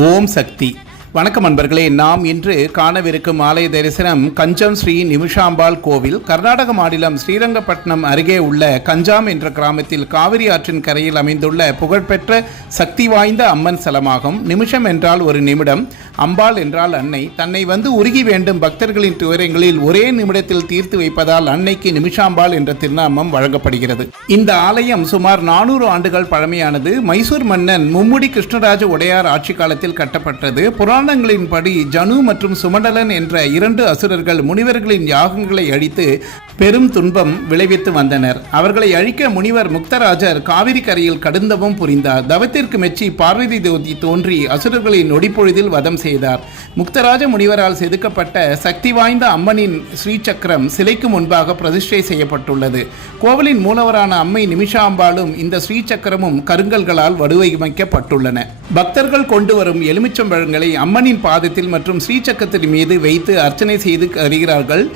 ஓம் சக்தி. வணக்கம் அன்பர்களே. நாம் இன்று காணவிருக்கும் ஆலய தரிசனம் கஞ்சம் ஸ்ரீ நிமிஷாம்பாள் கோவில். கர்நாடக மாநிலம் ஸ்ரீரங்கப்பட்டினம் அருகே உள்ள கஞ்சாம் என்ற கிராமத்தில் காவிரி ஆற்றின் கரையில் அமைந்துள்ள புகழ்பெற்ற சக்தி வாய்ந்த அம்மன் ஸ்தலமாகும். நிமிஷம் என்றால் ஒரு நிமிடம், அம்பாள் என்றால் அன்னை. தன்னை வந்து உருகி வேண்டும் பக்தர்களின் துயரங்களில் ஒரே நிமிடத்தில் தீர்த்து வைப்பதால் அன்னைக்கு நிமிஷாம்பாள் என்ற திருநாமம் வழங்கப்படுகிறது. இந்த ஆலயம் சுமார் 400 ஆண்டுகள் பழமையானது. மைசூர் மன்னன் மும்முடி கிருஷ்ணராஜ உடையார் ஆட்சி காலத்தில் கட்டப்பட்டது. புராணங்களின்படி ஜனு மற்றும் சுமண்டலன் என்ற 2 அசுரர்கள் முனிவர்களின் யாகங்களை அழித்து பெரும் துன்பம் விளைவித்து வந்தனர். அவர்களை அழிக்க முனிவர் முக்தராஜர் காவிரி கரையில் கடுந்தவம் புரிந்தார். தவத்திற்கு மெச்சி பார்வதி தேவி தோன்றி அசுரர்களின் நொடிப்பொழுதில் வதம் செய்தார். முக்தராஜ முனிவரால் செதுக்கப்பட்ட சக்தி வாய்ந்த அம்மனின் ஸ்ரீசக்கரம் சிலைக்கு முன்பாக பிரதிஷ்டை செய்யப்பட்டுள்ளது. கோவிலின் மூலவரான அம்மை நிமிஷாம்பாளும் இந்த ஸ்ரீசக்கரமும் கருங்கல்களால் வடிவமைக்கப்பட்டுள்ளன. பக்தர்கள் கொண்டு வரும் எலுமிச்சம்பழங்களை அம்மனின் பாதத்தில் மற்றும் ஸ்ரீசக்கரத்தின் மீது வைத்து அர்ச்சனை செய்து வருகிறார்கள்.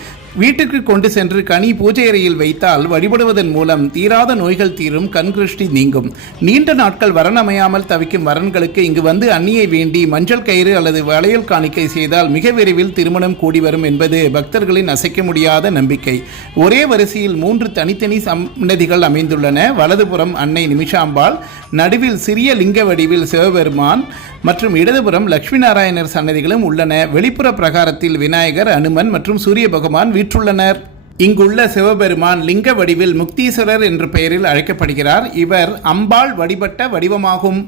வீட்டுக்கு கொண்டு சென்று கனி பூஜை அறையில் வைத்தால் வழிபடுவதன் மூலம் தீராத நோய்கள் தீரும், கண்கிருஷ்டி நீங்கும். நீண்ட நாட்கள் வரன் அமையாமல் தவிக்கும் வரன்களுக்கு இங்கு வந்து அன்னியை வேண்டி மஞ்சள் கயிறு அல்லது வளையல் காணிக்கை செய்தால் மிக விரைவில் திருமணம் கூடி வரும் என்பது பக்தர்களின் அசைக்க முடியாத நம்பிக்கை. ஒரே வரிசையில் 3 தனித்தனி சன்னதிகள் அமைந்துள்ளன. வலதுபுறம் அன்னை நிமிஷாம்பாள், நடுவில் சிறிய லிங்க வடிவில் சிவபெருமான் மற்றும் இடதுபுறம் லட்சுமி நாராயணர் சன்னதிகளும் உள்ளன. வெளிப்புற பிரகாரத்தில் விநாயகர், அனுமன் மற்றும் சூரிய பகவான் வீற்றுள்ளனர். இங்குள்ள சிவபெருமான் லிங்க வடிவில் முக்தீஸ்வரர் என்ற பெயரில் அழைக்கப்படுகிறார். இவர் அம்பாள் வழிபட்ட வடிவமாகும்.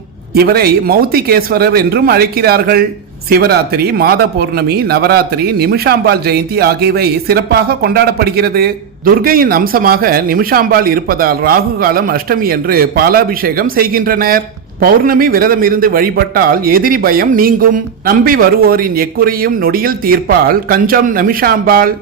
இவரை மௌத்திகேஸ்வரர் என்றும் அழைக்கிறார்கள். சிவராத்திரி, மாத பௌர்ணமி, நவராத்திரி, நிமிஷாம்பாள் ஜெயந்தி ஆகியவை சிறப்பாக கொண்டாடப்படுகிறது. துர்க்கையின் அம்சமாக நிமிஷாம்பாள் இருப்பதால் ராகு காலம், அஷ்டமி என்று பாலாபிஷேகம் செய்கின்றனர். பௌர்ணமி விரதம் இருந்து வழிபட்டால் எதிரி பயம் நீங்கும். நம்பி வருவோரின் எக்குறையும் நொடியில் தீர்ப்பால் கஞ்சம் நிமிஷாம்பாள்.